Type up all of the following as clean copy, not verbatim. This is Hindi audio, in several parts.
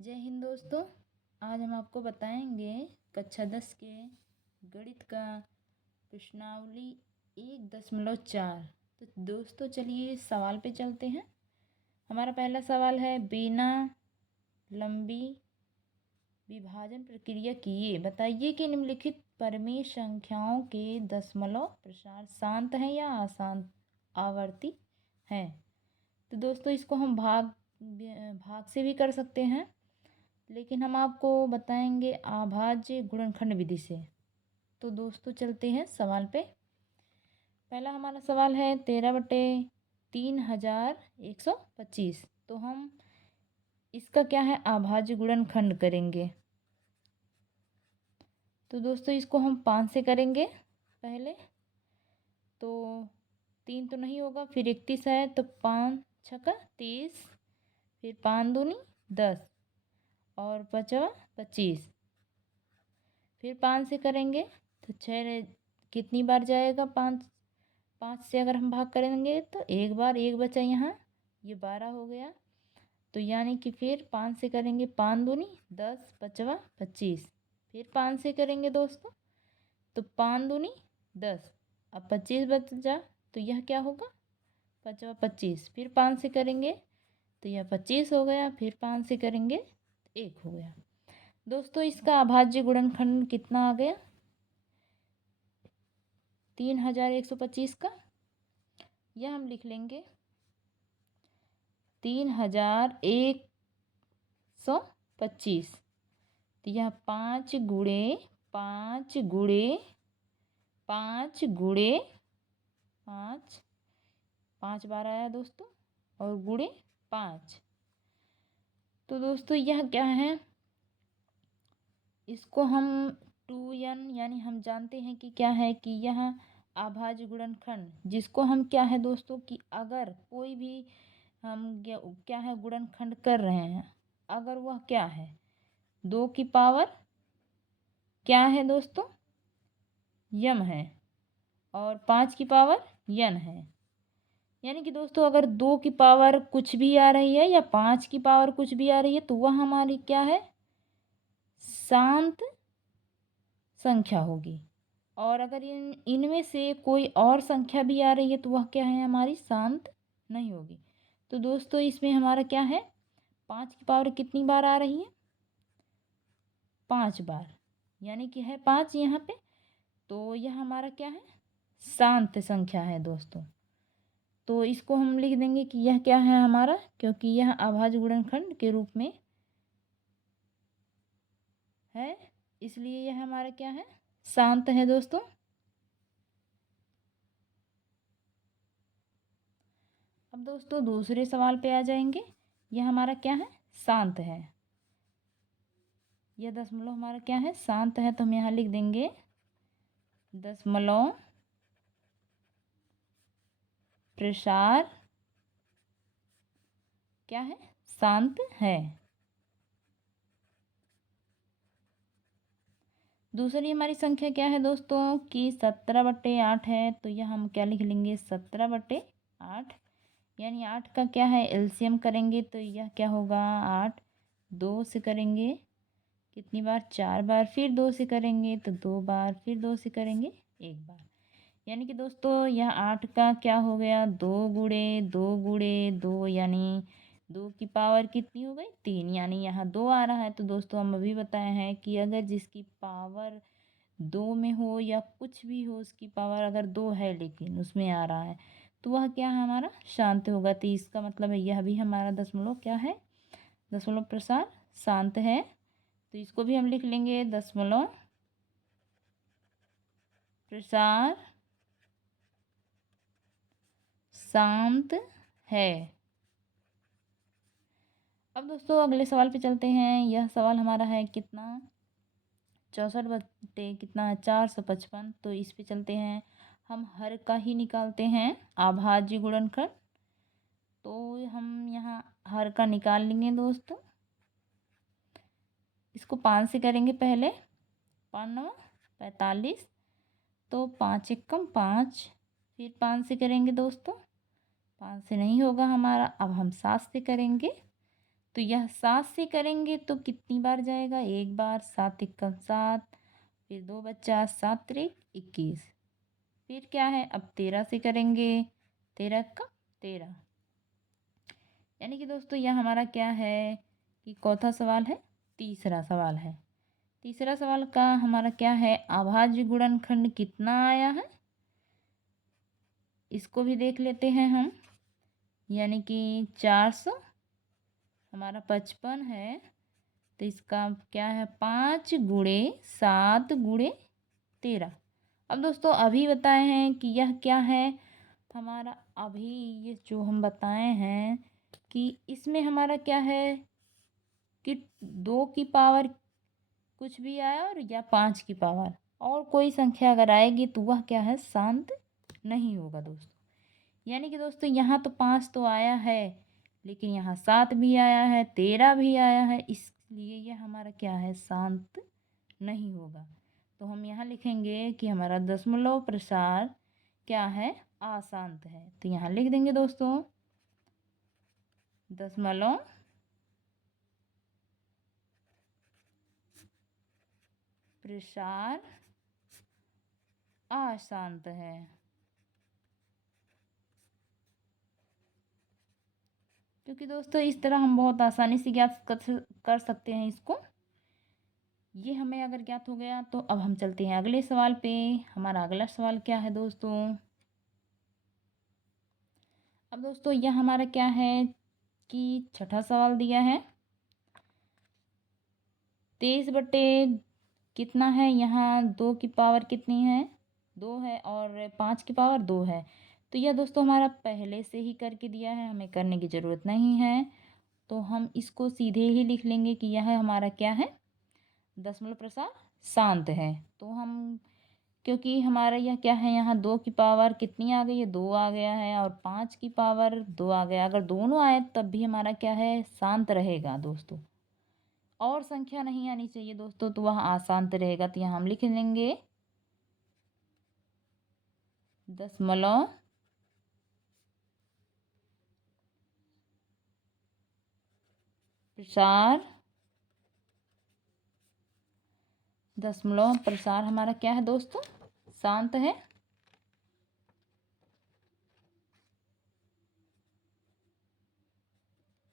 जय हिंद दोस्तों। आज हम आपको बताएंगे कक्षा 10 के गणित का प्रश्नावली 1.4। तो दोस्तों चलिए सवाल पे चलते हैं। हमारा पहला सवाल है, बिना लंबी विभाजन प्रक्रिया किए बताइए कि निम्नलिखित परिमेय संख्याओं के दशमलव प्रसार शांत हैं या अशांत आवर्ती हैं। तो दोस्तों इसको हम भाग से भी कर सकते हैं, लेकिन हम आपको बताएंगे अभाज्य गुणनखंड विधि से। तो दोस्तों चलते हैं सवाल पे। पहला हमारा सवाल है 13/3125। तो हम इसका क्या है, अभाज्य गुणनखंड करेंगे। तो दोस्तों इसको हम 5 से करेंगे पहले। तो 3 तो नहीं होगा, फिर 31 है तो 5 छक्का 30, फिर 5 दूनी 10 और 5 25। फिर 5 से करेंगे तो 6 कितनी बार जाएगा, 5 से अगर हम भाग करेंगे तो एक बार, एक बचा यहाँ, ये 12 हो गया। तो यानी कि फिर 5 से करेंगे, 5 दूनी 10, 5 25। फिर 5 से करेंगे दोस्तों तो 5 दूनी 10, अब 25 बच जा तो यह क्या होगा, 5 25। फिर 5 से करेंगे तो यह 25 हो गया। फिर 5 से करेंगे तो 1 हो गया। दोस्तों इसका अभाज्य गुणनखंड कितना आ गया, 3125 का। यह हम लिख लेंगे 3125। तो यह 5 गुणे 5 गुणे 5 गुणे 5, 5 बार आया दोस्तों, और गुणे 5। तो दोस्तों यह क्या है, इसको हम 2n यानी हम जानते हैं कि क्या है, कि यह अभाज्य गुणनखंड, जिसको हम क्या है दोस्तों, कि अगर कोई भी हम क्या है गुणनखंड कर रहे हैं, अगर वह क्या है 2 की पावर क्या है दोस्तों, यम है, और 5 की पावर यन है। यानी कि दोस्तों अगर 2 की पावर कुछ भी आ रही है या 5 की पावर कुछ भी आ रही है तो वह हमारी क्या है, शांत संख्या होगी। और अगर इनमें से कोई और संख्या भी आ रही है तो वह क्या है, हमारी शांत नहीं होगी। तो दोस्तों इसमें हमारा क्या है, 5 की पावर कितनी बार आ रही है, 5 बार, यानी कि है 5 यहाँ पे। तो यह हमारा क्या है, शांत संख्या है दोस्तों। तो इसको हम लिख देंगे कि यह क्या है हमारा, क्योंकि यह अभाज्य गुणनखंड के रूप में है, इसलिए यह हमारा क्या है, शांत है दोस्तों। अब दोस्तों दूसरे सवाल पे आ जाएंगे। यह हमारा क्या है, शांत है। यह दशमलव हमारा क्या है, शांत है। तो हम यहाँ लिख देंगे दशमलव प्रसार क्या है, शांत है। दूसरी हमारी संख्या क्या है दोस्तों, कि 17/8 है। तो यह हम क्या लिख लेंगे, 17/8। यानी 8 का क्या है एलसीएम करेंगे तो यह क्या होगा, 8 2 से करेंगे कितनी बार, 4 बार, फिर 2 से करेंगे तो 2 बार, फिर 2 से करेंगे 1 बार। यानी कि दोस्तों यह 8 का क्या हो गया, 2 गुणे 2 गुणे 2, यानी 2 की पावर कितनी हो गई, 3। यानी यहाँ 2 आ रहा है। तो दोस्तों हम अभी बताए हैं कि अगर जिसकी पावर 2 में हो या कुछ भी हो, उसकी पावर अगर 2 है लेकिन उसमें आ रहा है तो वह क्या है, हमारा शांत होगा। तो इसका मतलब है यह भी हमारा दशमलव क्या है, दशमलव प्रसार शांत है। तो इसको भी हम लिख लेंगे दशमलव प्रसार शांत है। अब दोस्तों अगले सवाल पे चलते हैं। यह सवाल हमारा है कितना, 64 बटे कितना है, 455। तो इस पे चलते हैं, हम हर का ही निकालते हैं अभाज्य गुणनखंड। तो हम यहाँ हर का निकाल लेंगे दोस्तों। इसको 5 से करेंगे पहले, 5 9 45। तो 5 एकम 5। फिर 5 से करेंगे दोस्तों, 5 से नहीं होगा हमारा, अब हम 7 से करेंगे तो यह 7 से करेंगे तो कितनी बार जाएगा, एक बार। 7 एकम 7, फिर 2 बचा, 7 त्रिक 21। फिर क्या है, अब 13 से करेंगे, 13 एकम 13। यानी कि दोस्तों यह हमारा क्या है कि चौथा सवाल है। तीसरा सवाल है, तीसरा सवाल का हमारा क्या है, अभाज्य गुणनखंड कितना आया है, इसको भी देख लेते हैं हम। यानी कि 400 हमारा 55 है, तो इसका क्या है 5 गुणे 7 गुणे 13। अब दोस्तों अभी बताए हैं कि यह क्या है हमारा, अभी ये जो हम बताए हैं कि इसमें हमारा क्या है कि 2 की पावर कुछ भी आया और या 5 की पावर और कोई संख्या अगर आएगी तो वह क्या है, शांत नहीं होगा दोस्तों। यानी कि दोस्तों यहाँ तो 5 तो आया है, लेकिन यहाँ 7 भी आया है, 13 भी आया है, इसलिए यह हमारा क्या है, शांत नहीं होगा। तो हम यहाँ लिखेंगे कि हमारा दशमलव प्रसार क्या है, अशांत है। तो यहाँ लिख देंगे दोस्तों दशमलव प्रसार अशांत है। क्योंकि दोस्तों इस तरह हम बहुत आसानी से ज्ञात कर सकते हैं इसको। ये हमें अगर ज्ञात हो गया तो अब हम चलते हैं अगले सवाल पे। हमारा अगला सवाल क्या है दोस्तों, अब दोस्तों यह हमारा क्या है कि छठा सवाल दिया है 23 बटे कितना है, यहाँ 2 की पावर कितनी है, 2 है, और 5 की पावर 2 है। तो यह दोस्तों हमारा पहले से ही करके दिया है, हमें करने की ज़रूरत नहीं है। तो हम इसको सीधे ही लिख लेंगे कि यह हमारा क्या है, दशमलव प्रसार शांत है। तो हम क्योंकि हमारा यह क्या है, यहाँ 2 की पावर कितनी आ गई है, 2 आ गया है, और 5 की पावर 2 आ गया। अगर दोनों आए तब भी हमारा क्या है, शांत रहेगा दोस्तों। और संख्या नहीं आनी चाहिए दोस्तों, तो वह अशांत रहेगा। तो यहाँ हम लिख लेंगे दशमलव प्रसार, दशमलव प्रसार हमारा क्या है दोस्तों, शांत है।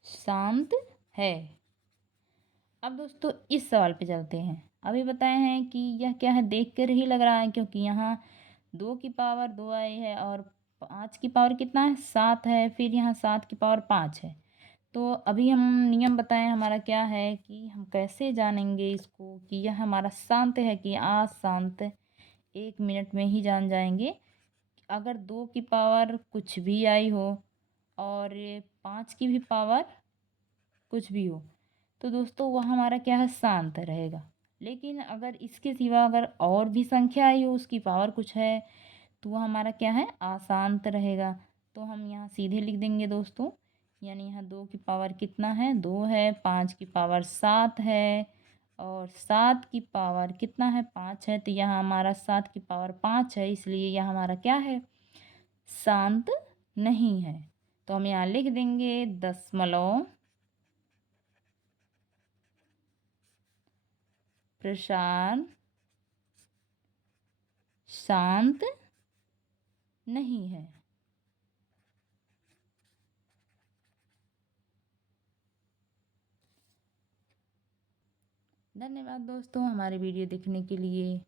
शांत है। अब दोस्तों इस सवाल पे चलते हैं। अभी बताए हैं कि यह क्या है, देख कर ही लग रहा है, क्योंकि यहाँ 2 की पावर 2 आई है और 5 की पावर कितना है, 7 है, फिर यहाँ 7 की पावर 5 है। तो अभी हम नियम बताएं हमारा क्या है कि हम कैसे जानेंगे इसको कि यह हमारा शांत है कि अशांत। 1 मिनट में ही जान जाएंगे। अगर 2 की पावर कुछ भी आई हो और 5 की भी पावर कुछ भी हो, तो दोस्तों वह हमारा क्या है, शांत रहेगा। लेकिन अगर इसके सिवा अगर और भी संख्या आई हो, उसकी पावर कुछ है, तो वह हमारा क्या है, अशांत रहेगा। तो हम यहाँ सीधे लिख देंगे दोस्तों। यानी यहाँ 2 की पावर कितना है, 2 है, 5 की पावर 7 है, और 7 की पावर कितना है, 5 है। तो यहाँ हमारा 7 की पावर 5 है, इसलिए यह हमारा क्या है, शांत नहीं है। तो हम यहाँ लिख देंगे दशमलव प्रसार शांत नहीं है। धन्यवाद दोस्तों हमारे वीडियो देखने के लिए।